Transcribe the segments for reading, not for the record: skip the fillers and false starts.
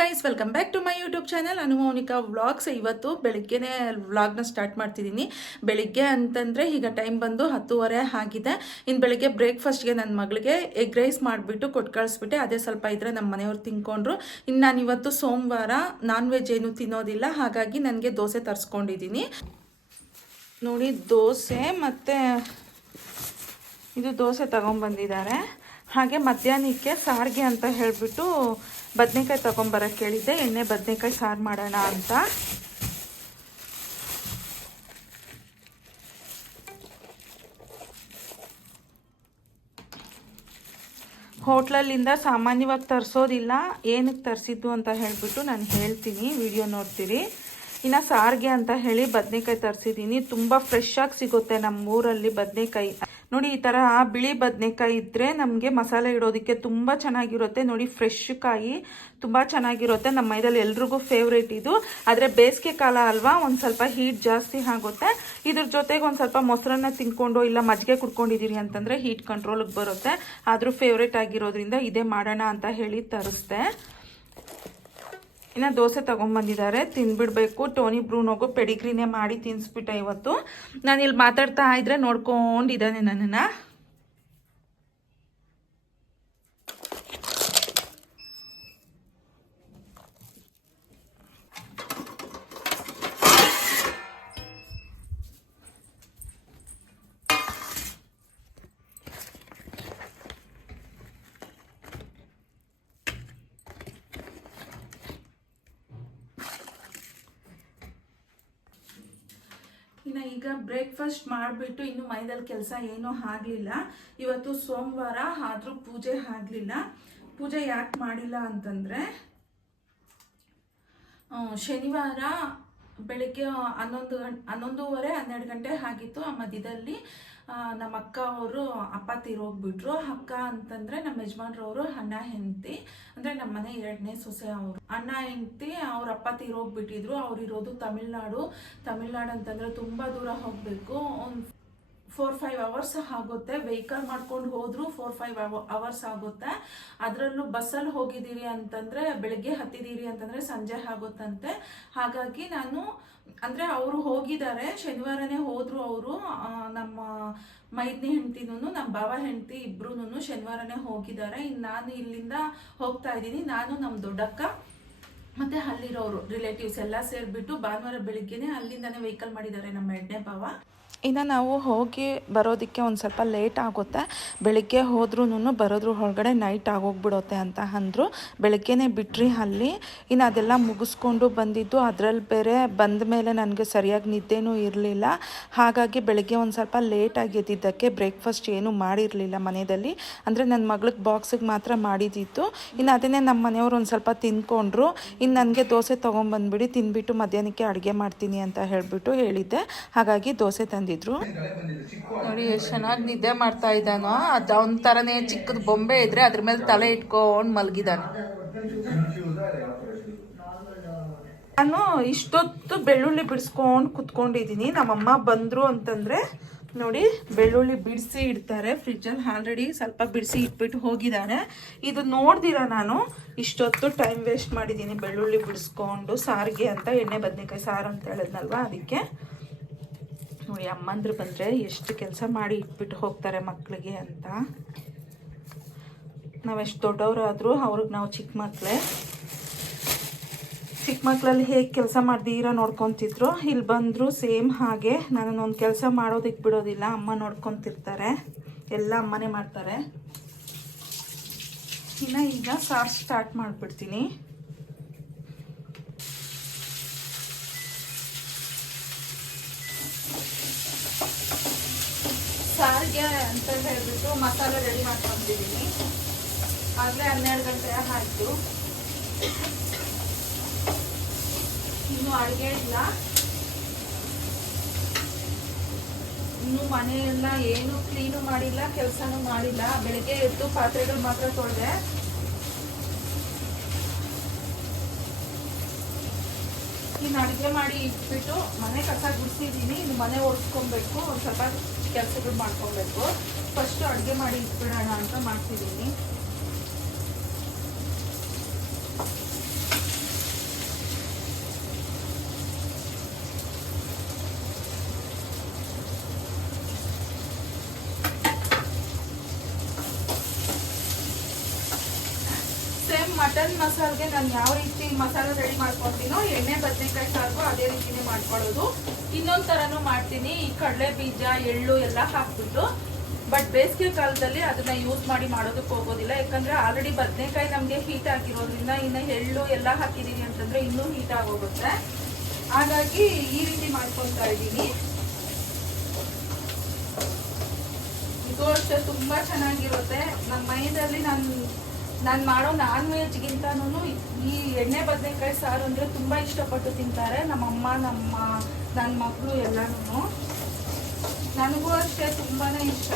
Guys welcome back to my YouTube channel Anumonika vlogs. ಇವತ್ತು ಬೆಳಿಗ್ಗೆನೇ ವ್ಲಾಗ್ನ ಸ್ಟಾರ್ಟ್ ಮಾಡ್ತಿದ್ದೀನಿ. ಬೆಳಿಗ್ಗೆ ಅಂತಂದರೆ ಈಗ ಟೈಮ್ ಬಂದು 10:30 ಆಗಿದೆ. ಇನ್ನು ಬೆಳಿಗ್ಗೆ ಬ್ರೇಕ್ಫಾಸ್ಟ್ಗೆ ನನ್ನ ಮಗಳಿಗೆ ಎಗ್ ರೈಸ್ ಮಾಡಿಬಿಟ್ಟು ಕೊಟ್ಟು ಕಳಿಸ್ಬಿಟ್ಟೆ. ಅದೇ ಸ್ವಲ್ಪ ಇದ್ದರೆ ನಮ್ಮ ಮನೆಯವ್ರು ತಿನ್ಕೊಂಡ್ರು. ಇನ್ನು ನಾನಿವತ್ತು ಸೋಮವಾರ ನಾನ್ ವೆಜ್ ಏನು ತಿನ್ನೋದಿಲ್ಲ, ಹಾಗಾಗಿ ನನಗೆ ದೋಸೆ ತರಿಸ್ಕೊಂಡಿದ್ದೀನಿ. ನೋಡಿ, ದೋಸೆ ಮತ್ತು ಇದು ದೋಸೆ ತಗೊಂಡ್ಬಂದಿದ್ದಾರೆ. ಹಾಗೆ ಮಧ್ಯಾಹ್ನಕ್ಕೆ ಸಾರಿಗೆ ಅಂತ ಹೇಳಿಬಿಟ್ಟು ಬದನೆಕಾಯಿ ತೊಗೊಂಬರೋಕ್ಕೆ ಕೇಳಿದ್ದೆ. ಎಣ್ಣೆ ಬದನೆಕಾಯಿ ಸಾರು ಮಾಡೋಣ ಅಂತ. ಹೋಟ್ಲಲ್ಲಿಂದ ಸಾಮಾನ್ಯವಾಗಿ ತರಿಸೋದಿಲ್ಲ. ಏನಕ್ಕೆ ತರಿಸಿದ್ದು ಅಂತ ಹೇಳಿಬಿಟ್ಟು ನಾನು ಹೇಳ್ತೀನಿ, ವಿಡಿಯೋ ನೋಡ್ತೀರಿ. ಇನ್ನು ಸಾರಿಗೆ ಅಂತ ಹೇಳಿ ಬದನೆಕಾಯಿ ತರಿಸಿದ್ದೀನಿ. ತುಂಬ ಫ್ರೆಶ್ ಆಗಿ ಸಿಗುತ್ತೆ ನಮ್ಮ ಊರಲ್ಲಿ ಬದನೆಕಾಯಿ. ನೋಡಿ, ಈ ಥರ ಬಿಳಿ ಬದನೆಕಾಯಿ ಇದ್ದರೆ ನಮಗೆ ಮಸಾಲೆ ಇಡೋದಕ್ಕೆ ತುಂಬ ಚೆನ್ನಾಗಿರುತ್ತೆ. ನೋಡಿ, ಫ್ರೆಶ್ ಕಾಯಿ ತುಂಬ ಚೆನ್ನಾಗಿರುತ್ತೆ. ನಮ್ಮ ಮೈದಲ್ಲಿ ಎಲ್ರಿಗೂ ಫೇವ್ರೇಟ್ ಇದು. ಆದರೆ ಬೇಸಿಗೆ ಕಾಲ ಅಲ್ವಾ, ಒಂದು ಸ್ವಲ್ಪ ಹೀಟ್ ಜಾಸ್ತಿ ಆಗುತ್ತೆ. ಇದ್ರ ಜೊತೆಗೆ ಒಂದು ಸ್ವಲ್ಪ ಮೊಸರನ್ನ ತಿನ್ಕೊಂಡು ಇಲ್ಲ ಮಜ್ಜಿಗೆ ಕುಡ್ಕೊಂಡಿದ್ದೀರಿ ಅಂತಂದರೆ ಹೀಟ್ ಕಂಟ್ರೋಲಿಗೆ ಬರುತ್ತೆ. ಆದರೂ ಫೇವ್ರೇಟ್ ಆಗಿರೋದ್ರಿಂದ ಇದೇ ಮಾಡೋಣ ಅಂತ ಹೇಳಿ ತರಿಸ್ದೆ. ಇನ್ನು ದೋಸೆ ತೊಗೊಂಬಂದಿದ್ದಾರೆ, ತಿನ್ಬಿಡ್ಬೇಕು. ಟೋನಿ ಬ್ರೂನೋಗು ಪೆಡಿಗ್ರಿನೇ ಮಾಡಿ ತಿನ್ನಿಸ್ಬಿಟ್ಟೆ ಇವತ್ತು. ನಾನು ಇಲ್ಲಿ ಮಾತಾಡ್ತಾ ಇದ್ರೆ ನೋಡ್ಕೊಂಡಿದ್ದಾನೆ ನನ್ನನ್ನು. ಇನ್ನು ಈಗ ಬ್ರೇಕ್ಫಾಸ್ಟ್ ಮಾಡಿಬಿಟ್ಟು ಇನ್ನು ಮೈದಲ್ಲಿ ಕೆಲಸ ಏನೂ ಆಗಲಿಲ್ಲ. ಇವತ್ತು ಸೋಮವಾರ ಆದರೂ ಪೂಜೆ ಆಗಲಿಲ್ಲ. ಪೂಜೆ ಯಾಕೆ ಮಾಡಿಲ್ಲ ಅಂತಂದರೆ, ಶನಿವಾರ ಬೆಳಿಗ್ಗೆ 11:30-12 ಗಂಟೆ ಆಗಿತ್ತು. ಆ ಮಧ್ಯದಲ್ಲಿ ನಮ್ಮ ಅಕ್ಕ ಅವರು ಅಪ್ಪ ತೀರೋಗ್ಬಿಟ್ರು. ಅಕ್ಕ ಅಂತಂದರೆ ನಮ್ಮ ಯಜಮಾನ್ರವರು ಅಣ್ಣ ಹೆಂಡತಿ, ಅಂದರೆ ನಮ್ಮ ಮನೆ 2ನೇ ಸೊಸೆ ಅವರು. ಅಣ್ಣ ಹೆಂಡತಿ ಅವ್ರ ಅಪ್ಪ ತೀರೋಗ್ಬಿಟ್ಟಿದ್ರು. ಅವ್ರಿರೋದು ತಮಿಳ್ನಾಡು ಅಂತಂದರೆ ತುಂಬ ದೂರ ಹೋಗಬೇಕು. ಒಂದು 4-5 ಅವರ್ಸ್ ಆಗುತ್ತೆ. ವೆಹಿಕಲ್ ಮಾಡ್ಕೊಂಡು ಹೋದ್ರು 4-5 ಅವರ್ಸ್ ಆಗುತ್ತೆ. ಅದರಲ್ಲೂ ಬಸ್ಸಲ್ಲಿ ಹೋಗಿದ್ದೀರಿ ಅಂತಂದರೆ, ಬೆಳಗ್ಗೆ ಹತ್ತಿದ್ದೀರಿ ಅಂತಂದರೆ ಸಂಜೆ ಆಗುತ್ತಂತೆ. ಹಾಗಾಗಿ ನಾನು ಅಂದರೆ ಅವರು ಹೋಗಿದ್ದಾರೆ, ಶನಿವಾರನೇ ಹೋದರು ಅವರು. ನಮ್ಮ ಮೈದ್ನಿ ಹೆಂಡ್ತಿನೂ ನಮ್ಮ ಬಾವ ಹೆಂಡ್ತಿ ಇಬ್ರು ಶನಿವಾರನೇ ಹೋಗಿದ್ದಾರೆ. ಇನ್ನು ನಾನು ಇಲ್ಲಿಂದ ಹೋಗ್ತಾ ಇದ್ದೀನಿ. ನಾನು ನಮ್ಮ ದೊಡ್ಡಕ್ಕ ಮತ್ತು ಅಲ್ಲಿರೋರು ರಿಲೇಟಿವ್ಸ್ ಎಲ್ಲ ಸೇರಿಬಿಟ್ಟು ಭಾನುವಾರ ಬೆಳಿಗ್ಗೆನೇ ಅಲ್ಲಿಂದನೇ ವೆಹಿಕಲ್ ಮಾಡಿದ್ದಾರೆ ನಮ್ಮ 2ನೇ ಭಾವ. ಇನ್ನು ನಾವು ಹೋಗಿ ಬರೋದಕ್ಕೆ ಒಂದು ಸ್ವಲ್ಪ ಲೇಟ್ ಆಗುತ್ತೆ. ಬೆಳಗ್ಗೆ ಹೋದ್ರೂ ಬರೋದ್ರ ಒಳಗಡೆ ನೈಟ್ ಆಗೋಗ್ಬಿಡುತ್ತೆ ಅಂತ ಅಂದರು. ಬೆಳಗ್ಗೆನೇ ಬಿಟ್ರಿ ಅಲ್ಲಿ. ಇನ್ನು ಅದೆಲ್ಲ ಮುಗಿಸ್ಕೊಂಡು ಬಂದಿದ್ದು. ಅದರಲ್ಲಿ ಬೇರೆ ಬಂದ ಮೇಲೆ ನನಗೆ ಸರಿಯಾಗಿ ನಿದ್ದೆನೂ ಇರಲಿಲ್ಲ. ಹಾಗಾಗಿ ಬೆಳಗ್ಗೆ ಒಂದು ಸ್ವಲ್ಪ ಲೇಟಾಗಿ ಎದ್ದಿದ್ದಕ್ಕೆ ಬ್ರೇಕ್ಫಾಸ್ಟ್ ಏನೂ ಮಾಡಿರಲಿಲ್ಲ ಮನೆಯಲ್ಲಿ. ಅಂದರೆ ನನ್ನ ಮಗಳಿಗೆ ಬಾಕ್ಸಿಗೆ ಮಾತ್ರ ಮಾಡಿದ್ದಿತ್ತು. ಇನ್ನು ಅದನ್ನೇ ನಮ್ಮ ಮನೆಯವರು ಒಂದು ಸ್ವಲ್ಪ ತಿಂದ್ಕೊಂಡ್ರು. ಇನ್ನು ನನಗೆ ದೋಸೆ ತೊಗೊಂಬಂದ್ಬಿಡಿ, ತಿಂದ್ಬಿಟ್ಟು ಮಧ್ಯಾಹ್ನಕ್ಕೆ ಅಡುಗೆ ಮಾಡ್ತೀನಿ ಅಂತ ಹೇಳಿದ್ದೆ. ಹಾಗಾಗಿ ದೋಸೆ ತಂದಿದ್ದರು. ನೋಡಿ, ಎಷ್ಟು ಚೆನ್ನಾಗಿ ನಿದ್ದೆ ಮಾಡ್ತಾ ಇದ್ದಾನೋ. ಅದು ಅವನ ಥರನೇ ಚಿಕ್ಕದ ಬೊಂಬೆ ಇದ್ರೆ ಅದ್ರ ಮೇಲೆ ತಲೆ ಇಟ್ಕೊಂಡು ಮಲಗಿದ್ದಾನೆ. ನಾನು ಇಷ್ಟೊತ್ತು ಬೆಳ್ಳುಳ್ಳಿ ಬಿಡಿಸ್ಕೊಂಡು ಕುತ್ಕೊಂಡಿದ್ದೀನಿ. ನಮ್ಮಮ್ಮ ಬಂದರು ಅಂತಂದರೆ ನೋಡಿ, ಬೆಳ್ಳುಳ್ಳಿ ಬಿಡಿಸಿ ಇಡ್ತಾರೆ ಫ್ರಿಜ್ಜಲ್ಲಿ. ಆಲ್ರೆಡಿ ಸ್ವಲ್ಪ ಬಿಡಿಸಿ ಇಟ್ಬಿಟ್ಟು ಹೋಗಿದ್ದಾರೆ. ಇದು ನೋಡ್ದಿರ ನಾನು ಇಷ್ಟೊತ್ತು ಟೈಮ್ ವೇಸ್ಟ್ ಮಾಡಿದ್ದೀನಿ ಬೆಳ್ಳುಳ್ಳಿ ಬಿಡಿಸ್ಕೊಂಡು ಸಾರಿಗೆ ಅಂತ. ಎಣ್ಣೆ ಬದನೆಕಾಯಿ ಸಾರು ಅಂತ ಹೇಳಿದ್ನಲ್ವ, ಅದಕ್ಕೆ. ನೋಡಿ, ಅಮ್ಮಂದ್ರು ಬಂದರೆ ಎಷ್ಟು ಕೆಲಸ ಮಾಡಿ ಇಟ್ಬಿಟ್ಟು ಹೋಗ್ತಾರೆ ಮಕ್ಕಳಿಗೆ ಅಂತ. ನಾವೆಷ್ಟು ದೊಡ್ಡವರಾದರೂ ಅವ್ರಿಗೆ ನಾವು ಚಿಕ್ಕ ಮಕ್ಕಳಲ್ಲಿ ಹೇಗೆ ಕೆಲಸ ಮಾಡ್ದೀರ ನೋಡ್ಕೊತಿದ್ರು, ಇಲ್ಲಿ ಬಂದರು ಸೇಮ್ ಹಾಗೆ. ನನ್ನೊಂದು ಕೆಲಸ ಮಾಡೋದಕ್ಕೆ ಬಿಡೋದಿಲ್ಲ. ಅಮ್ಮ ನೋಡ್ಕೊತಿರ್ತಾರೆ, ಎಲ್ಲ ಅಮ್ಮನೇ ಮಾಡ್ತಾರೆ. ಇನ್ನು ಈಗ ಸಾರು ಸ್ಟಾರ್ಟ್ ಮಾಡಿಬಿಡ್ತೀನಿ. ಸಾರಿಗೆ ಅಂತ ಹೇಳಿಬಿಟ್ಟು ಮಸಾಲೆ ರೆಡಿ ಮಾಡ್ಕೊಂಡಿದ್ದೀನಿ. ಆಗಲೇ 12 ಗಂಟೆ ಆಯಿತು. ಇನ್ನೂ ಅಡುಗೆ ಇಲ್ಲ. ಇನ್ನೂ ಮನೆಯೆಲ್ಲ ಏನು ಕ್ಲೀನು ಮಾಡಿಲ್ಲ, ಕೆಲಸನೂ ಮಾಡಿಲ್ಲ. ಬೆಳಗ್ಗೆ ಎದ್ದು ಪಾತ್ರೆಗಳು ಮಾತ್ರ ತೊಳೆದೆ. ಇನ್ನು ಅಡುಗೆ ಮಾಡಿ ಇಟ್ಬಿಟ್ಟು ಮನೆ ಕಸ ಗುಡಿಸಿದ್ದೀನಿ. ಇನ್ನು ಮನೆ ಒರೆಸ್ಕೊಬೇಕು, ಒಂದು ಸ್ವಲ್ಪ ಕೆಲಸಗಳು ಮಾಡ್ಕೊಬೇಕು. ಫಸ್ಟು ಅಡುಗೆ ಮಾಡಿ ಇಟ್ಬಿಡೋಣ ಅಂತ ಮಾಡ್ತಿದ್ದೀನಿ. ಮಟನ್ ಮಸಾಲೆಗೆ ನಾನು ಯಾವ ರೀತಿ ಮಸಾಲೆ ರೆಡಿ ಮಾಡ್ಕೊತೀನೋ ಎಣ್ಣೆ ಬದನೆಕಾಯಿ ಸಾರಿಗೂ ಅದೇ ರೀತಿನೇ ಮಾಡ್ಕೊಳ್ಳೋದು. ಇನ್ನೊಂದು ಥರನೂ ಮಾಡ್ತೀನಿ, ಈ ಕಡಲೆ ಬೀಜ ಎಳ್ಳು ಎಲ್ಲ ಹಾಕ್ಬಿಟ್ಟು. ಬಟ್ ಬೇಸಿಗೆ ಕಾಲದಲ್ಲಿ ಅದನ್ನ ಯೂಸ್ ಮಾಡಿ ಮಾಡೋದಕ್ಕೆ ಹೋಗೋದಿಲ್ಲ, ಯಾಕಂದ್ರೆ ಆಲ್ರೆಡಿ ಬದನೆಕಾಯಿ ನಮಗೆ ಹೀಟ್ ಆಗಿರೋದ್ರಿಂದ ಇನ್ನು ಎಳ್ಳು ಎಲ್ಲ ಹಾಕಿದೀನಿ ಅಂತಂದ್ರೆ ಇನ್ನೂ ಹೀಟ್ ಆಗೋಗುತ್ತೆ. ಹಾಗಾಗಿ ಈ ರೀತಿ ಮಾಡ್ಕೊತಾ ಇದ್ದೀನಿ. ಇದು ಅಷ್ಟೇ ತುಂಬಾ ಚೆನ್ನಾಗಿರುತ್ತೆ. ನನ್ನ ಮೈದಲ್ಲಿ ನಾನು ಮಾಡೋ ನಾನ್ ವೆಜ್ಗಿಂತನೂ ಈ ಎಣ್ಣೆ ಬದನೆಕಾಯಿ ಸಾರು ಅಂದರೆ ತುಂಬ ಇಷ್ಟಪಟ್ಟು ತಿಂತಾರೆ ನಮ್ಮಮ್ಮ, ನನ್ನ ಮಕ್ಕಳು ಎಲ್ಲನೂ. ನನಗೂ ಅಷ್ಟೇ ತುಂಬಾ ಇಷ್ಟ.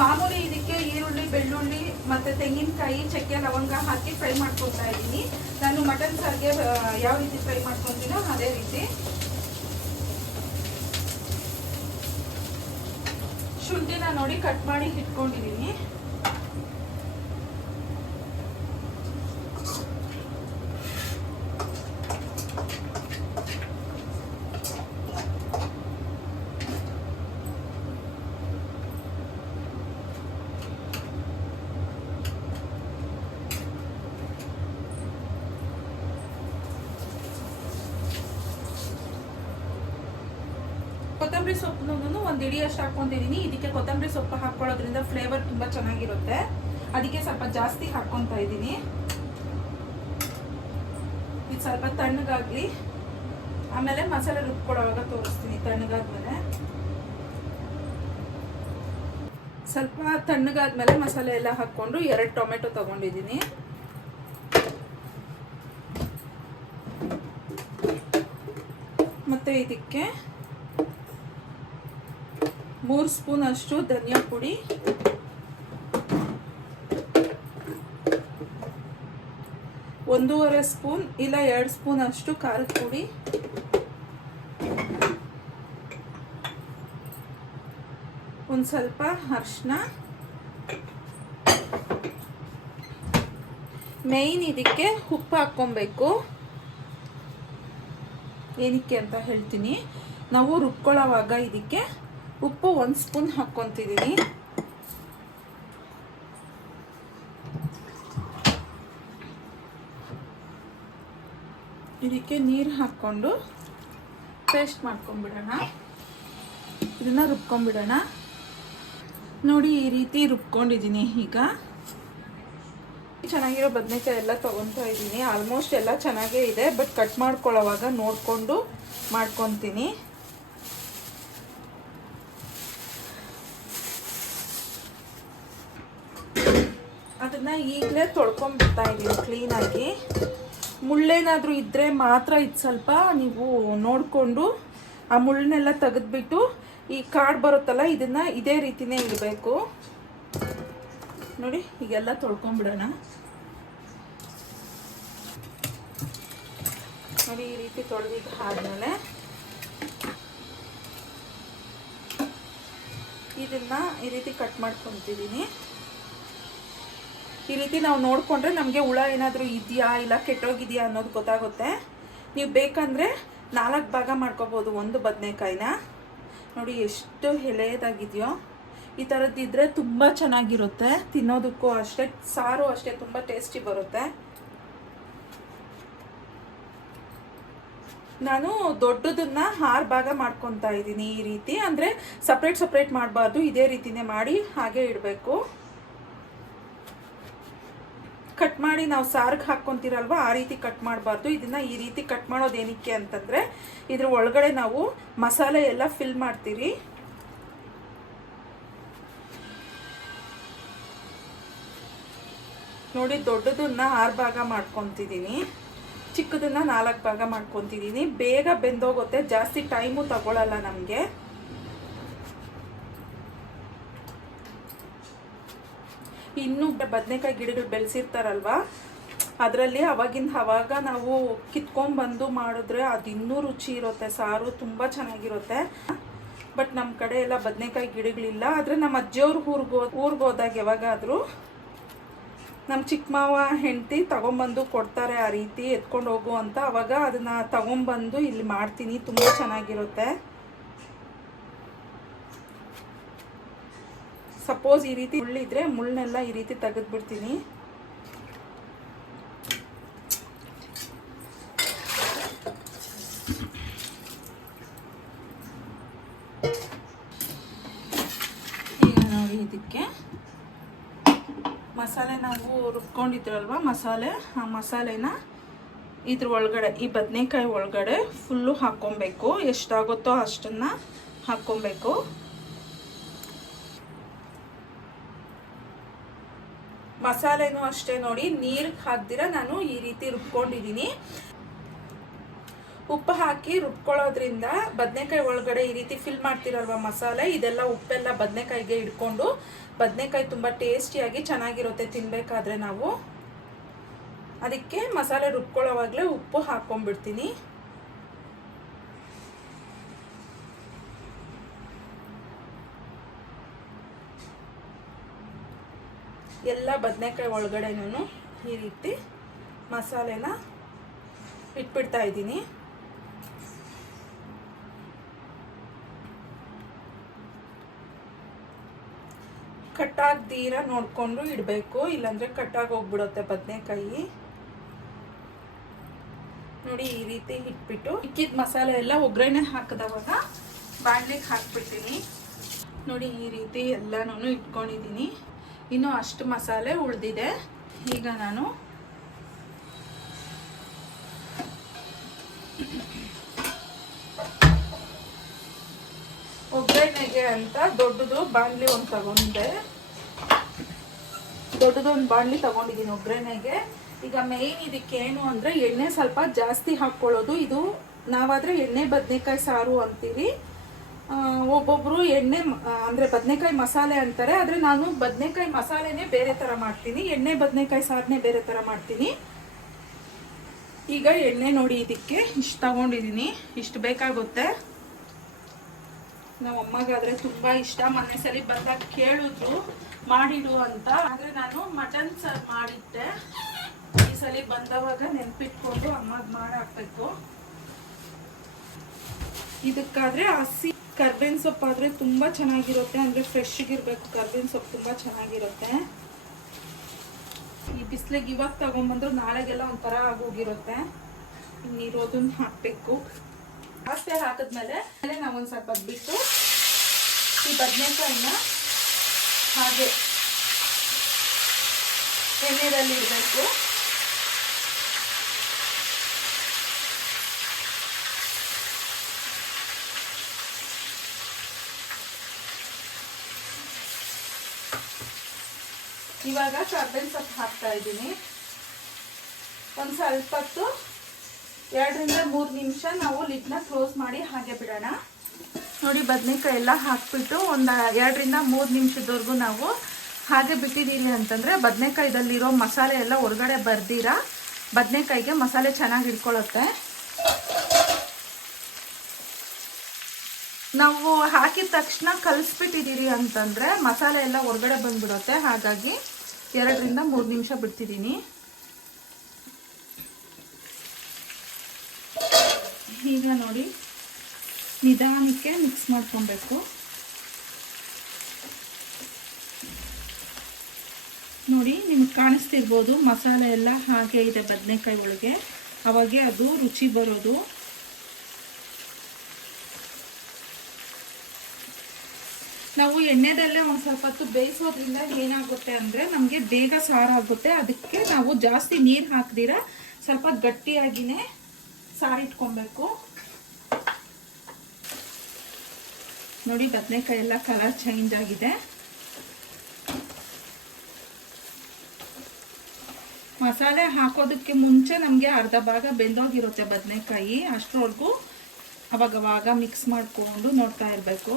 ಮಾಮೂಲಿ ಇದಕ್ಕೆ ಈರುಳ್ಳಿ, ಬೆಳ್ಳುಳ್ಳಿ ಮತ್ತು ತೆಂಗಿನಕಾಯಿ, ಚಕ್ಕೆ, ಲವಂಗ ಹಾಕಿ ಫ್ರೈ ಮಾಡ್ಕೊತಾ ಇದ್ದೀನಿ. ನಾನು ಮಟನ್ ಸಾರಿಗೆ ಯಾವ ರೀತಿ ಫ್ರೈ ಮಾಡ್ಕೊತೀನೋ ಅದೇ ರೀತಿ. ಶುಂಠಿನ ನೋಡಿ ಕಟ್ ಮಾಡಿ ಇಟ್ಕೊಂಡಿದ್ದೀನಿ. ಕೊತ್ತಂಬರಿ ಸೊಪ್ಪನ್ನು ಒಂದು ಇಡಿಯಷ್ಟು ಹಾಕ್ಕೊಂಡಿದ್ದೀನಿ. ಇದಕ್ಕೆ ಕೊತ್ತಂಬರಿ ಸೊಪ್ಪು ಹಾಕೊಳ್ಳೋದ್ರಿಂದ ಫ್ಲೇವರ್ ತುಂಬ ಚೆನ್ನಾಗಿರುತ್ತೆ, ಅದಕ್ಕೆ ಸ್ವಲ್ಪ ಜಾಸ್ತಿ ಹಾಕ್ಕೊತಾ ಇದ್ದೀನಿ. ಇದು ಸ್ವಲ್ಪ ತಣ್ಣಗಾಗಲಿ, ಆಮೇಲೆ ಮಸಾಲೆ ರುಬ್ಕೊಳ್ಳೋವಾಗ ತೋರಿಸ್ತೀನಿ. ತಣ್ಣಗಾದ್ಮೇಲೆ ಸ್ವಲ್ಪ ತಣ್ಣಗಾದ್ಮೇಲೆ ಮಸಾಲೆ ಎಲ್ಲ ಹಾಕ್ಕೊಂಡು 2 ಟೊಮೆಟೊ ತಗೊಂಡಿದ್ದೀನಿ. ಮತ್ತು ಇದಕ್ಕೆ 3 ಸ್ಪೂನ್ ಅಷ್ಟು ಧನಿಯಾ ಪುಡಿ, 1.5 ಸ್ಪೂನ್ ಇಲ್ಲ 2 ಸ್ಪೂನ್ ಅಷ್ಟು ಖಾರದ ಪುಡಿ, ಒಂದು ಸ್ವಲ್ಪ ಅರಿಶಿನ. ಮೇಯ್ನ್ ಇದಕ್ಕೆ ಉಪ್ಪು ಹಾಕ್ಕೊಬೇಕು. ಏನಕ್ಕೆ ಅಂತ ಹೇಳ್ತೀನಿ. ನಾವು ರುಬ್ಕೊಳ್ಳೋವಾಗ ಇದಕ್ಕೆ ಉಪ್ಪು 1 ಸ್ಪೂನ್ ಹಾಕ್ಕೊತಿದ್ದೀನಿ. ಇದಕ್ಕೆ ನೀರು ಹಾಕ್ಕೊಂಡು ಪೇಸ್ಟ್ ಮಾಡ್ಕೊಂಡ್ಬಿಡೋಣ. ಇದನ್ನ ರುಬ್ಕೊಂಡ್ಬಿಡೋಣ. ನೋಡಿ ಈ ರೀತಿ ರುಬ್ಕೊಂಡಿದ್ದೀನಿ. ಈಗ ಚೆನ್ನಾಗಿರೋ ಬದನೆಕಾಯಿ ಎಲ್ಲ ತೊಗೊತಾ ಇದ್ದೀನಿ. ಆಲ್ಮೋಸ್ಟ್ ಎಲ್ಲ ಚೆನ್ನಾಗೇ ಇದೆ, ಬಟ್ ಕಟ್ ಮಾಡ್ಕೊಳ್ಳೋವಾಗ ನೋಡಿಕೊಂಡು ಮಾಡ್ಕೊತೀನಿ. ಅದನ್ನು ಈಗಲೇ ತೊಳ್ಕೊಂಡ್ಬಿಡ್ತಾ ಇದ್ದೀನಿ ಕ್ಲೀನಾಗಿ. ಮುಳ್ಳೇನಾದರೂ ಇದ್ದರೆ ಮಾತ್ರ ಇದು ಸ್ವಲ್ಪ ನೀವು ನೋಡಿಕೊಂಡು ಆ ಮುಳ್ಳನ್ನೆಲ್ಲ ತೆಗೆದ್ಬಿಟ್ಟು ಈ ಕಾಡು ಬರುತ್ತಲ್ಲ ಇದನ್ನು ಇದೇ ರೀತಿನೇ ಇಡಬೇಕು. ನೋಡಿ ಈಗೆಲ್ಲ ತೊಳ್ಕೊಂಡ್ಬಿಡೋಣ. ನೋಡಿ ಈ ರೀತಿ ತೊಳೆದಿದ್ದು ಆದಮೇಲೆ ಇದನ್ನು ಈ ರೀತಿ ಕಟ್ ಮಾಡ್ಕೊತಿದ್ದೀನಿ. ಈ ರೀತಿ ನಾವು ನೋಡಿಕೊಂಡ್ರೆ ನಮಗೆ ಹುಳ ಏನಾದರೂ ಇದೆಯಾ ಇಲ್ಲ ಕೆಟ್ಟೋಗಿದೆಯಾ ಅನ್ನೋದು ಗೊತ್ತಾಗುತ್ತೆ. ನೀವು ಬೇಕಂದರೆ 4 ಭಾಗ ಮಾಡ್ಕೋಬೋದು ಒಂದು ಬದನೆಕಾಯಿನ. ನೋಡಿ ಎಷ್ಟು ಎಳೆದಾಗಿದೆಯೋ. ಈ ಥರದ್ದಿದ್ರೆ ತುಂಬ ಚೆನ್ನಾಗಿರುತ್ತೆ, ತಿನ್ನೋದಕ್ಕೂ ಅಷ್ಟೇ, ಸಾರು ಅಷ್ಟೇ ತುಂಬ ಟೇಸ್ಟಿ ಬರುತ್ತೆ. ನಾನು ದೊಡ್ಡದನ್ನ 6 ಭಾಗ ಮಾಡ್ಕೊತಾ ಇದ್ದೀನಿ. ಈ ರೀತಿ ಅಂದರೆ ಸಪ್ರೇಟ್ ಮಾಡಬಾರ್ದು, ಇದೇ ರೀತಿನೇ ಮಾಡಿ ಹಾಗೆ ಇಡಬೇಕು. ಕಟ್ ಮಾಡಿ ನಾವು ಸಾರಿಗೆ ಹಾಕ್ಕೊಂತೀರಲ್ವ ಆ ರೀತಿ ಕಟ್ ಮಾಡಬಾರ್ದು. ಇದನ್ನು ಈ ರೀತಿ ಕಟ್ ಮಾಡೋದು ಏನಕ್ಕೆ ಅಂತಂದರೆ ಇದ್ರ ಒಳಗಡೆ ನಾವು ಮಸಾಲೆ ಎಲ್ಲ ಫಿಲ್ ಮಾಡ್ತೀರಿ. ನೋಡಿ ದೊಡ್ಡದನ್ನ 6 ಭಾಗ ಮಾಡ್ಕೊತಿದ್ದೀನಿ, ಚಿಕ್ಕದನ್ನ 4 ಭಾಗ ಮಾಡ್ಕೊತಿದ್ದೀನಿ. ಬೇಗ ಬೆಂದೋಗುತ್ತೆ, ಜಾಸ್ತಿ ಟೈಮು ತಗೊಳ್ಳಲ್ಲ ನಮಗೆ. ಇನ್ನು ಬದನೆಕಾಯಿ ಗಿಡಗಳು ಬೆಳೆಸಿರ್ತಾರಲ್ವ ಅದರಲ್ಲಿ ಅವಾಗ ನಾವು ಕಿತ್ಕೊಂಡ್ಬಂದು ಮಾಡಿದ್ರೆ ಅದು ಇನ್ನೂ ರುಚಿ ಇರುತ್ತೆ, ಸಾರು ತುಂಬ ಚೆನ್ನಾಗಿರುತ್ತೆ. ಬಟ್ ನಮ್ಮ ಕಡೆ ಎಲ್ಲ ಬದನೆಕಾಯಿ ಗಿಡಗಳಿಲ್ಲ. ಆದರೆ ನಮ್ಮ ಅಜ್ಜಿಯವ್ರ ಊರಿಗೆ ಹೋದಾಗ ಯಾವಾಗಾದರೂ ನಮ್ಮ ಚಿಕ್ಕ ಮಾವ ಹೆಂಡತಿ ತಗೊಂಬಂದು ಕೊಡ್ತಾರೆ, ಆ ರೀತಿ ಎತ್ಕೊಂಡು ಹೋಗು ಅಂತ. ಅವಾಗ ಅದನ್ನು ತಗೊಂಬಂದು ಇಲ್ಲಿ ಮಾಡ್ತೀನಿ, ತುಂಬ ಚೆನ್ನಾಗಿರುತ್ತೆ. ಸಪೋಸ್ ಈ ರೀತಿ ಮುಳ್ಳಿದ್ರೆ ಮುಳ್ಳನ್ನೆಲ್ಲ ಈ ರೀತಿ ತೆಗೆದ್ಬಿಡ್ತೀನಿ. ನಾವು ರುಬ್ಕೊಂಡಿದ್ರಲ್ವ ಮಸಾಲೆ, ಆ ಮಸಾಲೆನ ಇದ್ರ ಒಳಗಡೆ, ಈ ಬದನೆಕಾಯಿ ಒಳಗಡೆ ಫುಲ್ಲು ಹಾಕ್ಕೊಬೇಕು. ಎಷ್ಟಾಗುತ್ತೋ ಅಷ್ಟನ್ನು ಹಾಕ್ಕೊಬೇಕು. ಮಸಾಲೆನೂ ಅಷ್ಟೇ ನೋಡಿ, ನೀರು ಹಾಕ್ದಿರ ನಾನು ಈ ರೀತಿ ರುಬ್ಕೊಂಡಿದ್ದೀನಿ. ಉಪ್ಪು ಹಾಕಿ ರುಬ್ಕೊಳ್ಳೋದ್ರಿಂದ ಬದನೆಕಾಯಿ ಒಳಗಡೆ ಈ ರೀತಿ ಫಿಲ್ ಮಾಡ್ತಿರಲ್ವ ಮಸಾಲೆ, ಇದೆಲ್ಲ ಉಪ್ಪೆಲ್ಲ ಬದನೆಕಾಯಿಗೆ ಇಟ್ಕೊಂಡು ಬದನೆಕಾಯಿ ತುಂಬ ಟೇಸ್ಟಿಯಾಗಿ ಚೆನ್ನಾಗಿರುತ್ತೆ ತಿನ್ನಬೇಕಾದ್ರೆ. ನಾವು ಅದಕ್ಕೆ ಮಸಾಲೆ ರುಬ್ಕೊಳ್ಳೋವಾಗಲೇ ಉಪ್ಪು ಹಾಕ್ಕೊಂಡ್ಬಿಡ್ತೀನಿ. ಎಲ್ಲ ಬದನೆಕಾಯಿ ಒಳಗಡೆನೂ ಈ ರೀತಿ ಮಸಾಲೆನ ಇಟ್ಬಿಡ್ತಾ ಇದ್ದೀನಿ. ಕಟ್ಟಾಗ್ದೀರ ನೋಡಿಕೊಂಡು ಇಡಬೇಕು, ಇಲ್ಲಾಂದರೆ ಕಟ್ಟಾಗಿ ಹೋಗ್ಬಿಡುತ್ತೆ ಬದನೆಕಾಯಿ. ನೋಡಿ ಈ ರೀತಿ ಇಟ್ಬಿಟ್ಟು ಇಕ್ಕಿದ ಮಸಾಲೆ ಎಲ್ಲ ಒಗ್ಗರಣೆ ಹಾಕಿದವಾಗ ಬಾಣಲಿಗೆ ಹಾಕ್ಬಿಡ್ತೀನಿ. ನೋಡಿ ಈ ರೀತಿ ಎಲ್ಲನೂ ಇಟ್ಕೊಂಡಿದ್ದೀನಿ. ಇನ್ನು ಅಷ್ಟು ಮಸಾಲೆ ಉಳಿದಿದೆ. ಈಗ ನಾನು ಒಗ್ಗರಣೆಗೆ ಅಂತ ದೊಡ್ಡದು ಬಾಣಲಿ ಒಂದು ತಗೊಂಡೆ. ದೊಡ್ಡದೊಂದು ಬಾಣಲಿ ತಗೊಂಡಿದ್ದೀನಿ ಒಗ್ಗರಣೆಗೆ. ಈಗ ಮೇಯ್ನ್ ಇದಕ್ಕೇನು ಅಂದರೆ ಎಣ್ಣೆ ಸ್ವಲ್ಪ ಜಾಸ್ತಿ ಹಾಕ್ಕೊಳ್ಳೋದು. ಇದು ನಾವಾದರೆ ಎಣ್ಣೆ ಬದನೆಕಾಯಿ ಸಾರು ಅಂತೀವಿ, ಒಬ್ಬೊಬ್ಬರು ಎಣ್ಣೆ ಅಂದರೆ ಬದನೆಕಾಯಿ ಮಸಾಲೆ ಅಂತಾರೆ. ಆದರೆ ನಾನು ಬದನೆಕಾಯಿ ಮಸಾಲೆನೇ ಬೇರೆ ಥರ ಮಾಡ್ತೀನಿ, ಎಣ್ಣೆ ಬದನೆಕಾಯಿ ಸಾರನ್ನೇ ಬೇರೆ ಥರ ಮಾಡ್ತೀನಿ. ಈಗ ಎಣ್ಣೆ ನೋಡಿ ಇದಕ್ಕೆ ಇಷ್ಟು ತಗೊಂಡಿದ್ದೀನಿ, ಇಷ್ಟು ಬೇಕಾಗುತ್ತೆ. ನಮ್ಮ ಅಮ್ಮಗಾದರೆ ತುಂಬ ಇಷ್ಟ. ಮೊನ್ನೆ ಸಲ ಬಂದಾಗ ಕೇಳಿದ್ರು ಮಾಡಿಡು ಅಂತ, ಆದರೆ ನಾನು ಮಟನ್ ಸಾರು ಮಾಡಿದ್ದೆ. ಈ ಸಲ ಬಂದವಾಗ ನೆನ್ಪಿಟ್ಕೊಂಡು ಅಮ್ಮಗೆ ಮಾಡಾಕ್ಬೇಕು. ಇದಕ್ಕಾದರೆ ಹಸಿ ಕರ್ಬೇವಿನ ಸೊಪ್ಪು ಆದರೆ ತುಂಬ ಚೆನ್ನಾಗಿರುತ್ತೆ, ಅಂದರೆ ಫ್ರೆಶ್ಗಿರಬೇಕು. ಕರ್ಬೇವಿನ ಸೊಪ್ಪು ತುಂಬ ಚೆನ್ನಾಗಿರುತ್ತೆ. ಈ ಬಿಸಿಲಿಗೆ ಇವಾಗ ತಗೊಂಬಂದ್ರು ನಾಳೆಗೆಲ್ಲ ಒಂಥರ ಆಗೋಗಿರುತ್ತೆ. ಇನ್ನಿರೋದನ್ನ ಹಾಕಬೇಕು. ಜಾಸ್ತಿ ಹಾಕಿದ್ಮೇಲೆ ನಾವೊಂದು ಸ್ವಲ್ಪ ಬಿಟ್ಟು ಈ ಬದನೆಕಾಯಿನ ಹಾಗೆ ಎಣ್ಣೆಯಲ್ಲಿ ಇಡಬೇಕು. ಇವಾಗ ಕರ್ಬೇವಿನ ಸೊಪ್ಪು ಹಾಕ್ತಾ ಇದ್ದೀನಿ. ಒಂದು ಸ್ವಲ್ಪ ಹೊತ್ತು 2 ರಿಂದ 3 ನಿಮಿಷ ನಾವು ಲಿಡ್ನ ಕ್ಲೋಸ್ ಮಾಡಿ ಹಾಗೆ ಬಿಡೋಣ. ನೋಡಿ ಬದನೆಕಾಯಿ ಎಲ್ಲ ಹಾಕ್ಬಿಟ್ಟು ಒಂದು 2 ರಿಂದ 3 ನಿಮಿಷದವರೆಗೂ ನಾವು ಹಾಗೆ ಬಿಟ್ಟಿದ್ದೀವಿ ಅಂತಂದರೆ ಬದನೆಕಾಯ್ದಲ್ಲಿರೋ ಮಸಾಲೆ ಎಲ್ಲ ಹೊರಗಡೆ ಬರ್ದಿರ ಬದನೆಕಾಯಿಗೆ ಮಸಾಲೆ ಚೆನ್ನಾಗಿ ಹಿಡ್ಕೊಳ್ಳುತ್ತೆ. ನಾವು ಹಾಕಿದ ತಕ್ಷಣ ಕಲಿಸ್ಬಿಟ್ಟಿದ್ದೀರಿ ಅಂತಂದರೆ ಮಸಾಲೆ ಎಲ್ಲ ಹೊರಗಡೆ ಬಂದ್ಬಿಡುತ್ತೆ. ಹಾಗಾಗಿ 2 ರಿಂದ 3 ನಿಮಿಷ ಬಿಡ್ತಿದ್ದೀನಿ. ಈಗ ನೋಡಿ ನಿಧಾನಕ್ಕೆ ಮಿಕ್ಸ್ ಮಾಡ್ಕೊಬೇಕು. ನೋಡಿ ನಿಮ್ಗೆ ಕಾಣಿಸ್ತಿರ್ಬೋದು ಮಸಾಲೆ ಎಲ್ಲ ಹಾಗೆ ಇದೆ ಬದನೆಕಾಯಿ ಒಳಗೆ, ಅವಾಗೆ ಅದು ರುಚಿ ಬರೋದು. ನಾವು ಎಣ್ಣೆದಲ್ಲೇ ಒಂದು ಸ್ವಲ್ಪ ಹೊತ್ತು ಬೇಯಿಸೋದ್ರಿಂದ ಏನಾಗುತ್ತೆ ಅಂದರೆ ನಮಗೆ ಬೇಗ ಸಾರಾಗುತ್ತೆ. ಅದಕ್ಕೆ ನಾವು ಜಾಸ್ತಿ ನೀರು ಹಾಕ್ದಿರ ಸ್ವಲ್ಪ ಗಟ್ಟಿಯಾಗಿಯೇ ಸಾರಿಟ್ಕೊಬೇಕು. ನೋಡಿ ಬದನೆಕಾಯಿ ಎಲ್ಲ ಕಲರ್ ಚೇಂಜ್ ಆಗಿದೆ. ಮಸಾಲೆ ಹಾಕೋದಕ್ಕೆ ಮುಂಚೆ ನಮಗೆ ಅರ್ಧ ಭಾಗ ಬೆಂದೋಗಿರುತ್ತೆ ಬದನೆಕಾಯಿ. ಅಷ್ಟರವರೆಗೂ ಅವಾಗವಾಗ ಮಿಕ್ಸ್ ಮಾಡಿಕೊಂಡು ನೋಡ್ತಾ ಇರಬೇಕು.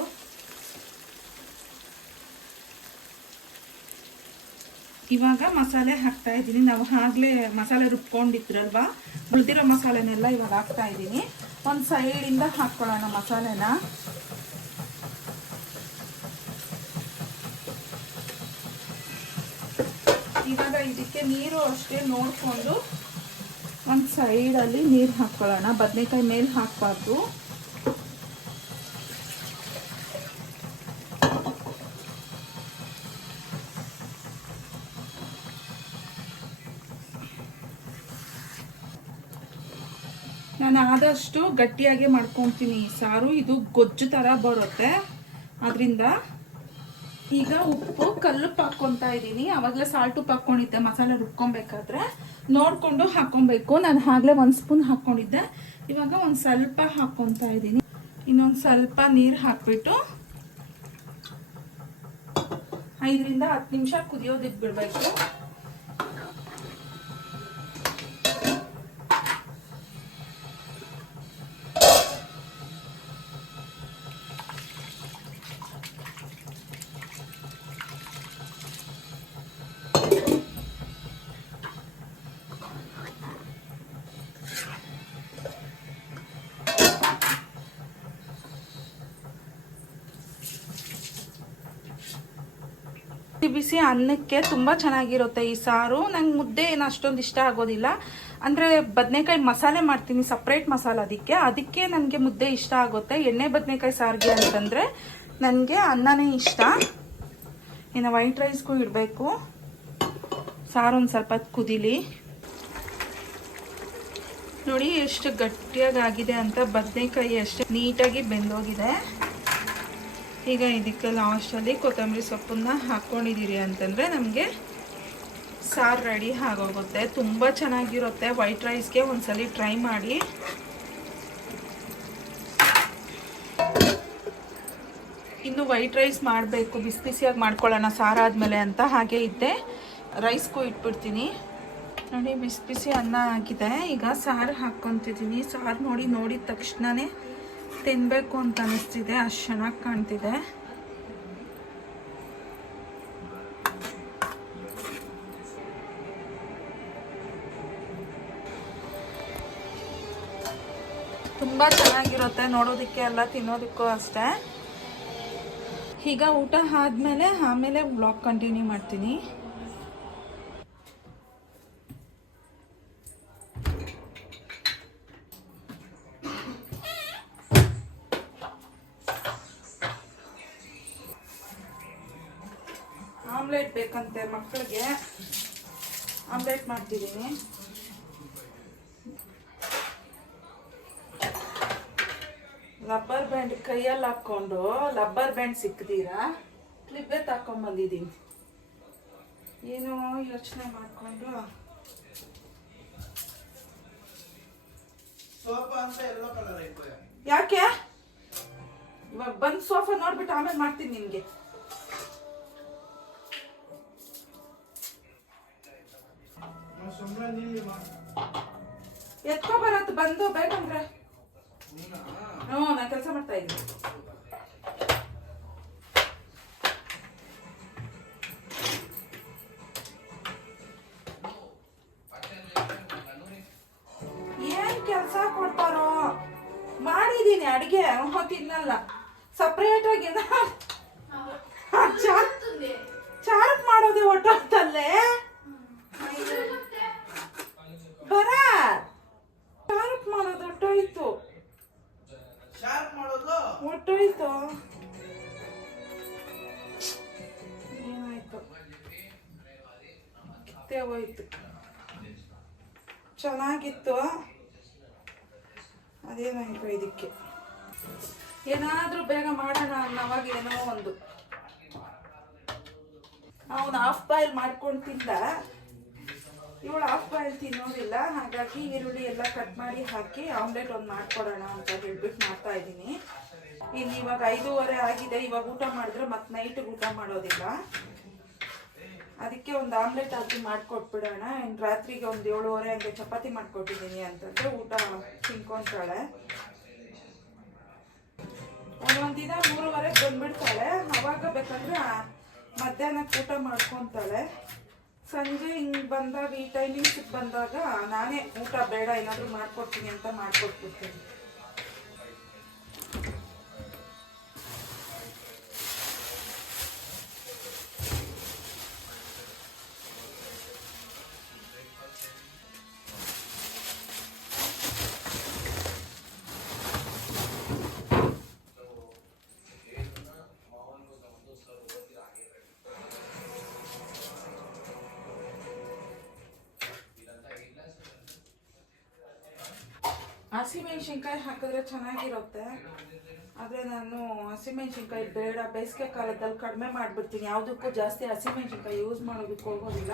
ಇವಾಗ ಮಸಾಲೆ ಹಾಕ್ತಾ ಇದ್ದೀನಿ. ನಾವು ಆಗಲೇ ಮಸಾಲೆ ರುಬ್ಕೊಂಡಿದ್ರಲ್ವ, ಉಳಿದಿರೋ ಮಸಾಲೆನೆಲ್ಲ ಇವಾಗ ಹಾಕ್ತಾ ಇದ್ದೀನಿ. ಒಂದು ಸೈಡಿಂದ ಹಾಕ್ಕೊಳ್ಳೋಣ ಮಸಾಲೆನ. ಇವಾಗ ಇದಕ್ಕೆ ನೀರು ಅಷ್ಟೇ ನೋಡಿಕೊಂಡು ಒಂದು ಸೈಡಲ್ಲಿ ನೀರು ಹಾಕ್ಕೊಳ್ಳೋಣ. ಬದನೆಕಾಯಿ ಮೇಲೆ ಹಾಕಬಾರ್ದು. ನಾನು ಆದಷ್ಟು ಗಟ್ಟಿಯಾಗಿ ಮಾಡ್ಕೊತೀನಿ ಸಾರು. ಇದು ಗೊಜ್ಜು ಥರ ಬರುತ್ತೆ, ಅದರಿಂದ ಈಗ ಉಪ್ಪು ಕಲ್ಲುಪ್ಪು ಹಾಕ್ಕೊತಾ ಇದ್ದೀನಿ. ಆವಾಗಲೇ ಸಾಲ್ಟ್ ಉಪ್ಪು ಹಾಕ್ಕೊಂಡಿದ್ದೆ ಮಸಾಲೆ ರುಬ್ಕೊಬೇಕಾದ್ರೆ, ನೋಡಿಕೊಂಡು ಹಾಕ್ಕೊಬೇಕು. ನಾನು ಆಗಲೇ 1 ಸ್ಪೂನ್ ಹಾಕ್ಕೊಂಡಿದ್ದೆ, ಇವಾಗ ಒಂದು ಸ್ವಲ್ಪ ಹಾಕ್ಕೊತಾ ಇದ್ದೀನಿ. ಇನ್ನೊಂದು ಸ್ವಲ್ಪ ನೀರು ಹಾಕ್ಬಿಟ್ಟು 5 ರಿಂದ 10 ನಿಮಿಷ ಕುದಿಯೋದಕ್ಕೆ ಬಿಡಬೇಕು. ಬಿಸಿ ಅನ್ನಕ್ಕೆ ತುಂಬ ಚೆನ್ನಾಗಿರುತ್ತೆ ಈ ಸಾರು. ನಂಗೆ ಮುದ್ದೆ ಏನು ಅಷ್ಟೊಂದು ಇಷ್ಟ ಆಗೋದಿಲ್ಲ, ಅಂದರೆ ಬದನೆಕಾಯಿ ಮಸಾಲೆ ಮಾಡ್ತೀನಿ, ಸಪ್ರೇಟ್ ಮಸಾಲೆ, ಅದಕ್ಕೆ ನನಗೆ ಮುದ್ದೆ ಇಷ್ಟ ಆಗುತ್ತೆ. ಎಣ್ಣೆ ಬದನೆಕಾಯಿ ಸಾರಿಗೆ ಅಂತಂದರೆ ನನಗೆ ಅನ್ನನೇ ಇಷ್ಟ. ಇನ್ನು ವೈಟ್ ರೈಸ್ಗೂ ಇಡಬೇಕು. ಸಾರು ಒಂದು ಸ್ವಲ್ಪ ಕುದೀಲಿ. ನೋಡಿ ಎಷ್ಟು ಗಟ್ಟಿಯಾಗಿದೆ ಅಂತ, ಬದನೆಕಾಯಿ ಅಷ್ಟೇ ನೀಟಾಗಿ ಬೆಂದೋಗಿದೆ. ಈಗ ಇದಕ್ಕೆ ಲಾಸ್ಟಲ್ಲಿ ಕೊತ್ತಂಬರಿ ಸೊಪ್ಪನ್ನ ಹಾಕ್ಕೊಂಡಿದ್ದೀರಿ ಅಂತಂದರೆ ನಮಗೆ ಸಾರು ರೆಡಿ ಆಗೋಗುತ್ತೆ. ತುಂಬ ಚೆನ್ನಾಗಿರುತ್ತೆ. ವೈಟ್ ರೈಸ್ಗೆ ಒಂದ್ಸಲಿ ಟ್ರೈ ಮಾಡಿ. ಇನ್ನು ವೈಟ್ ರೈಸ್ ಮಾಡಬೇಕು, ಬಿಸಿ ಬಿಸಿಯಾಗಿ ಮಾಡ್ಕೊಳ್ಳೋಣ ಸಾರಾದ್ಮೇಲೆ ಅಂತ ಹಾಗೆ ಇದ್ದೆ. ರೈಸ್ಗೂ ಇಟ್ಬಿಡ್ತೀನಿ. ನೋಡಿ ಬಿಸಿ ಬಿಸಿ ಅನ್ನ ಆಗಿದೆ. ಈಗ ಸಾರು ಹಾಕ್ಕೊತಿದ್ದೀನಿ. ಸಾರು ನೋಡಿದ ತಕ್ಷಣವೇ ತಿನ್ನಬೇಕು ಅಂತ ಅನಿಸ್ತಿದೆ, ಅಷ್ಟು ಚೆನ್ನಾಗಿ ಕಾಣ್ತಿದೆ. ತುಂಬ ಚೆನ್ನಾಗಿರುತ್ತೆ ನೋಡೋದಕ್ಕೆ ಎಲ್ಲ, ತಿನ್ನೋದಕ್ಕೂ ಅಷ್ಟೇ. ಈಗ ಊಟ ಆಮೇಲೆ ವ್ಲಾಗ್ ಕಂಟಿನ್ಯೂ ಮಾಡ್ತೀನಿ. ಆಮ್ಲೆಟ್ ಬೇಕಂತೆ ಮಕ್ಕಳಿಗೆ, ಆಮ್ಲೆಟ್ ಮಾಡ್ತಿದ್ದೀನಿ. ರಬ್ಬರ್ ಬ್ಯಾಂಡ್ ಕೈಯಲ್ಲಿ ಹಾಕ್ಕೊಂಡು, ರಬ್ಬರ್ ಬ್ಯಾಂಡ್ ಸಿಕ್ಕಿದೀರಾ, ಕ್ಲಿಪ್ಪೇ ತಕೊಂಡ್ಬಂದಿದ್ದೀನಿ. ಏನೋ ಯೋಚನೆ ಮಾಡಿಕೊಂಡು ಯಾಕೆ ಇವಾಗ ಬಂದು ಸೋಫಾ ನೋಡ್ಬಿಟ್ಟು ಆಮೇಲೆ ಮಾಡ್ತೀನಿ ನಿಮಗೆ. ಎತ್ಕೊ ಬರತ್ತು ಬಂದು ಬೇಕಂದ್ರೆ. ನಾನು ಕೆಲಸ ಮಾಡ್ತಾ ಇದ್ದೀನಿ. ಏನ್ ಕೆಲಸ ಕೊಡ್ತಾರೋ ಮಾಡಿದೀನಿ ಅಡಿಗೆ. ತಿನ್ನಲ್ಲ ಸಪ್ರೇಟ್ ಆಗಿ ಚಾರ್ಟ್ ಮಾಡೋದೇ ಒಟ್ಟೊತ್ತಲ್ಲೇ ಬರ ಶಾರ್ಪ್ ಮಾಡೋದು ಒಟ್ಟೋಯ್ತು. ಏನಾಯ್ತು ಕಿತ್ತೆ ಹೋಯ್ತು. ಚೆನ್ನಾಗಿತ್ತು, ಅದೇನಾಯ್ತು. ಇದಕ್ಕೆ ಏನಾದ್ರೂ ಬೇಗ ಮಾಡೋಣ ಅನ್ನೋವಾಗ ಏನೋ ಒಂದು. ಅವನು ಹಾಫ್ ಬಾಯ್ಲ್ ಮಾಡ್ಕೊಂಡು ತಿಂದ, ಇವಳು ಹಾಫ್ ಬಾಯ್ಲ್ ತಿನ್ನೋದಿಲ್ಲ. ಹಾಗಾಗಿ ಈರುಳ್ಳಿ ಎಲ್ಲ ಕಟ್ ಮಾಡಿ ಹಾಕಿ ಆಮ್ಲೆಟ್ ಒಂದು ಮಾಡ್ಕೊಡೋಣ ಅಂತ ಹೇಳ್ಬಿಟ್ಟು ಮಾಡ್ತಾ ಇದ್ದೀನಿ. ಇನ್ನು ಇವಾಗ 5:30 ಆಗಿದೆ. ಇವಾಗ ಊಟ ಮಾಡಿದ್ರೆ ಮತ್ತೆ ನೈಟ್ಗೆ ಊಟ ಮಾಡೋದಿಲ್ಲ. ಅದಕ್ಕೆ ಒಂದು ಆಮ್ಲೆಟ್ ಹಾಕಿ ಮಾಡಿಕೊಟ್ಬಿಡೋಣ. ಇನ್ನು ರಾತ್ರಿಗೆ ಒಂದು 7:30 ಹಂಗೆ ಚಪಾತಿ ಮಾಡಿಕೊಟ್ಟಿದ್ದೀನಿ ಅಂತಂದರೆ ಊಟ ತಿನ್ಕೊತಾಳೆ. ಒಂದೊಂದು ದಿನ 3:30 ಬಂದ್ಬಿಡ್ತಾಳೆ. ಅವಾಗ ಬೇಕಂದ್ರೆ ಮಧ್ಯಾಹ್ನಕ್ಕೆ ಊಟ ಮಾಡ್ಕೊತಾಳೆ. ಸಂಜೆ ಹಿಂಗೆ ಬಂದಾಗ, ಈ ಟೈಮಿಂಗ್ಸಿಗೆ ಬಂದಾಗ ನಾನೇ ಊಟ ಬೇಡ ಏನಾದರೂ ಮಾಡ್ಕೊಡ್ತೀನಿ ಅಂತ ಮಾಡ್ಕೊಟ್ಬಿಡ್ತೀನಿ. ಹಸಿಮೆಣ್ಸಿನ್ಕಾಯಿ ಹಾಕಿದ್ರೆ ಚೆನ್ನಾಗಿರುತ್ತೆ. ಆದರೆ ನಾನು ಹಸಿಮೆಣ್ಸಿನ್ಕಾಯಿ ಬೇಡ, ಬೇಸಿಗೆ ಕಾಲದಲ್ಲಿ ಕಡಿಮೆ ಮಾಡಿಬಿಡ್ತೀನಿ. ಯಾವುದಕ್ಕೂ ಜಾಸ್ತಿ ಹಸಿಮೆಣ್ಸಿನ್ಕಾಯಿ ಯೂಸ್ ಮಾಡೋದಕ್ಕೆ ಹೋಗೋದಿಲ್ಲ.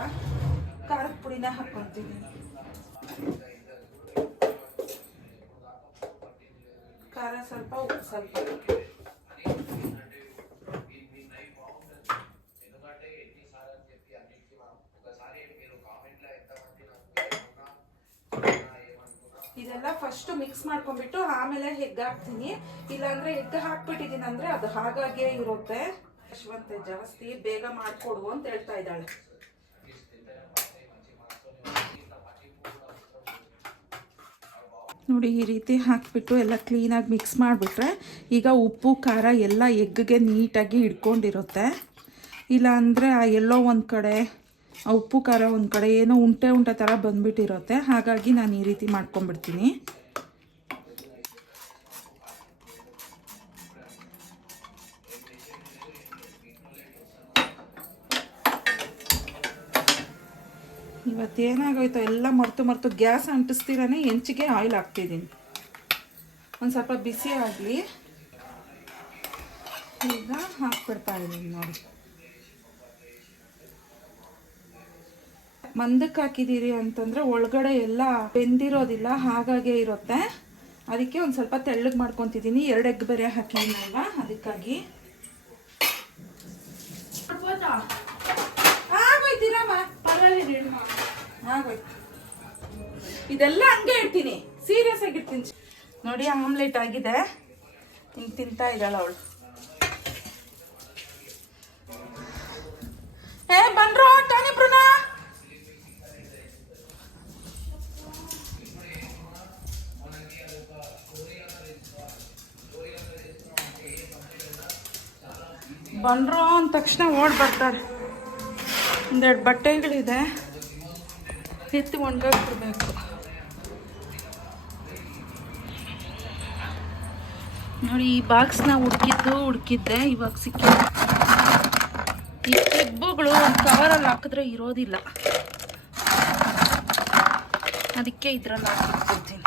ಖಾರದ ಪುಡಿನ ಹಾಕ್ಕೊತೀನಿ. ಖಾರ ಸ್ವಲ್ಪ, ಉಪ್ಪು ಸ್ವಲ್ಪ. ಇದೆಲ್ಲ ಫಸ್ಟ್ ಮಿಕ್ಸ್ ಮಾಡ್ಕೊಂಡ್ಬಿಟ್ಟು ಆಮೇಲೆ ಎಗ್ ಹಾಕ್ತೀನಿ. ಇಲ್ಲಾಂದ್ರೆ ಎಗ್ ಹಾಕ್ಬಿಟ್ಟಿದ್ದೀನಿ ಅಂದ್ರೆ ಅದು ಹಾಗಾಗೇ ಇರುತ್ತೆ. ಯಶವಂತೆ ಜಾಸ್ತಿ ಬೇಗ ಮಾಡ್ಕೊಡು ಅಂತ ಹೇಳ್ತಾ ಇದ್ದಾಳೆ. ನೋಡಿ, ಈ ರೀತಿ ಹಾಕಿಬಿಟ್ಟು ಎಲ್ಲ ಕ್ಲೀನಾಗಿ ಮಿಕ್ಸ್ ಮಾಡಿಬಿಟ್ರೆ ಈಗ ಉಪ್ಪು ಖಾರ ಎಲ್ಲ ಎಗ್ಗೆ ನೀಟಾಗಿ ಹಿಡ್ಕೊಂಡಿರುತ್ತೆ. ಇಲ್ಲಾಂದರೆ ಆ ಎಲ್ಲೋ ಒಂದು ಕಡೆ ಆ ಉಪ್ಪು ಖಾರ ಒಂದು ಕಡೆ ಏನೋ ಉಂಟೆ ಥರ ಬಂದುಬಿಟ್ಟಿರುತ್ತೆ. ಹಾಗಾಗಿ ನಾನು ಈ ರೀತಿ ಮಾಡ್ಕೊಂಡ್ಬಿಡ್ತೀನಿ. ಇವತ್ತೇನಾಗೋಯ್ತು ಎಲ್ಲ ಮರ್ತು ಗ್ಯಾಸ್ ಅಂಟಿಸ್ತೀರಾನೆ ಹೆಂಚಿಗೆ ಆಯಿಲ್ ಹಾಕ್ತಿದ್ದೀನಿ. ಒಂದು ಸ್ವಲ್ಪ ಬಿಸಿ ಆಗಲಿ. ಈಗ ಹಾಕ್ಬಿಡ್ತಾ ಇದ್ದೀನಿ ನೋಡಿ. ಮಂದಕ್ಕೆ ಹಾಕಿದ್ದೀರಿ ಅಂತಂದರೆ ಒಳಗಡೆ ಎಲ್ಲ ಬೆಂದಿರೋದಿಲ್ಲ, ಹಾಗಾಗೇ ಇರುತ್ತೆ. ಅದಕ್ಕೆ ಒಂದು ಸ್ವಲ್ಪ ತೆಳ್ಳಗೆ ಮಾಡ್ಕೊತಿದ್ದೀನಿ. 2 ಎಗ್ ಬೇರೆ ಹಾಕಿದ್ದೀನಲ್ವ, ಅದಕ್ಕಾಗಿ. ಆಗೋಯ್ತೀರಮ್ಮ, ಪರವಾಗಿಲ್ಲ, ಆಗೋಯ್ತು. ಇದೆಲ್ಲ ಹಂಗೆ ಇಡ್ತೀನಿ, ಸೀರಿಯಸ್ ಆಗಿರ್ತೀನಿ. ನೋಡಿ, ಆಮ್ಲೆಟ್ ಆಗಿದೆ. ಹಿಂಗೆ ತಿಂತಾ ಇದ್ದಾಳೆ ಅವಳು. ಬನ್ರೋ ಟಾನಿಬ್ರುನಾ. ಬಂದ್ರು ಅಂದ ತಕ್ಷಣ ಓಡ್ ಬರ್ತಾರೆ. ಒಂದೆರಡು ಬಟ್ಟೆಗಳಿದೆ, ಎತ್ತಿ ಒಣಗಾಕ್ಬಿಡ್ಬೇಕು. ನೋಡಿ, ಈ ಬಾಕ್ಸ್ನ ಹುಡುಕಿದ್ದೆ, ಇವಾಗ ಸಿಕ್ಕಿದೆ. ಈ ಕ್ಲಿಬ್ಬುಗಳು ಒಂದು ಕವರಲ್ಲಿ ಹಾಕಿದ್ರೆ ಇರೋದಿಲ್ಲ, ಅದಕ್ಕೆ ಇದ್ರಲ್ಲಿ ಹಾಕಿರ್ತೀನಿ.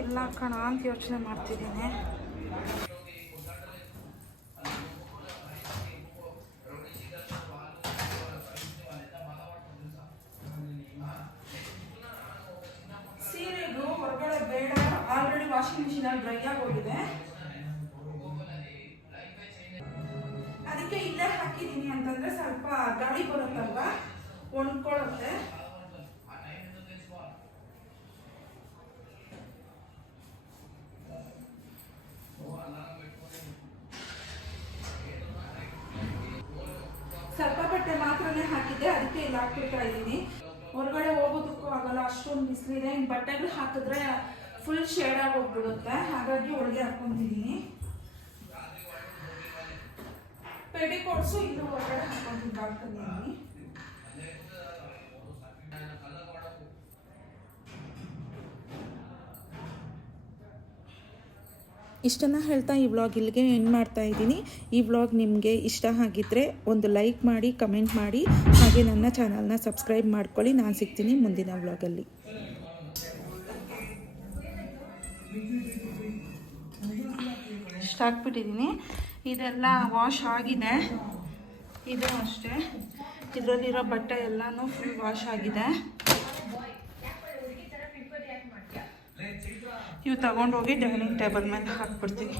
ಇಲ್ಲ ಕಣ ಅಂತ ಯೋಚನೆ ಮಾಡ್ತಿದ್ದೀನಿ. ಸೀರೆಗೂ ಹೊರಗಡೆ ಬೇಡ, ಆಲ್ರೆಡಿ ವಾಷಿಂಗ್ ಮಿಷಿನಲ್ಲಿ ಡ್ರೈ ಆಗೋಗಿದೆ. ಅದಕ್ಕೆ ಇಲ್ಲೇ ಹಾಕಿದ್ದೀನಿ ಅಂತಂದ್ರೆ ಸ್ವಲ್ಪ ಗಾಳಿ ಬರುತ್ತಲ್ವ, ಒಣಕೊಳ್ಳುತ್ತೆ. ಸ್ವಲ್ಪ ಬಟ್ಟೆ ಮಾತ್ರನೇ ಹಾಕಿದ್ದೆ, ಅದಕ್ಕೆ ಇಲ್ಲಿ ಹಾಕ್ಬಿಡ್ತಾ ಇದ್ದೀನಿ. ಹೊರಗಡೆ ಹೋಗೋದಕ್ಕೂ ಆಗಲ್ಲ, ಅಷ್ಟೊಂದು ಬಿಸಿಲಿದೆ. ಇನ್ನು ಬಟ್ಟೆಗಳು ಹಾಕಿದ್ರೆ ಫುಲ್ ಶೇಡ್ ಆಗಿ ಹೋಗ್ಬಿಡುತ್ತೆ, ಹಾಗಾಗಿ ಒಳಗೆ ಹಾಕ್ಕೊಂಡಿದ್ದೀನಿ. ಪೆಟಿಕೋಟ್ಸು ಇನ್ನು ಹೊರಗಡೆ ಹಾಕೊಂಡು ಬಾಲ್ಕನಿಯಲ್ಲಿ. ಇಷ್ಟನ್ನು ಹೇಳ್ತಾ ಈ ವ್ಲಾಗ್ ಇಲ್ಲಿಗೆ ಎಂಡ್ ಮಾಡ್ತಾ ಇದ್ದೀನಿ. ಈ ವ್ಲಾಗ್ ನಿಮಗೆ ಇಷ್ಟ ಆಗಿದ್ದರೆ ಒಂದು ಲೈಕ್ ಮಾಡಿ, ಕಮೆಂಟ್ ಮಾಡಿ, ಹಾಗೆ ನನ್ನ ಚಾನಲ್ನ ಸಬ್ಸ್ಕ್ರೈಬ್ ಮಾಡ್ಕೊಳ್ಳಿ. ನಾನು ಸಿಗ್ತೀನಿ ಮುಂದಿನ ವ್ಲಾಗಲ್ಲಿ. ಇಷ್ಟ ಹಾಕ್ಬಿಟ್ಟಿದ್ದೀನಿ. ಇದೆಲ್ಲ ವಾಶ್ ಆಗಿದೆ, ಇದು ಅಷ್ಟೇ. ಇದರಲ್ಲಿರೋ ಬಟ್ಟೆ ಎಲ್ಲನೂ ಫುಲ್ ವಾಶ್ ಆಗಿದೆ. ಇವು ತಗೊಂಡೋಗಿ ಡೈನಿಂಗ್ ಟೇಬಲ್ ಮೇಲೆ ಹಾಕ್ಬಿಡ್ತೀನಿ.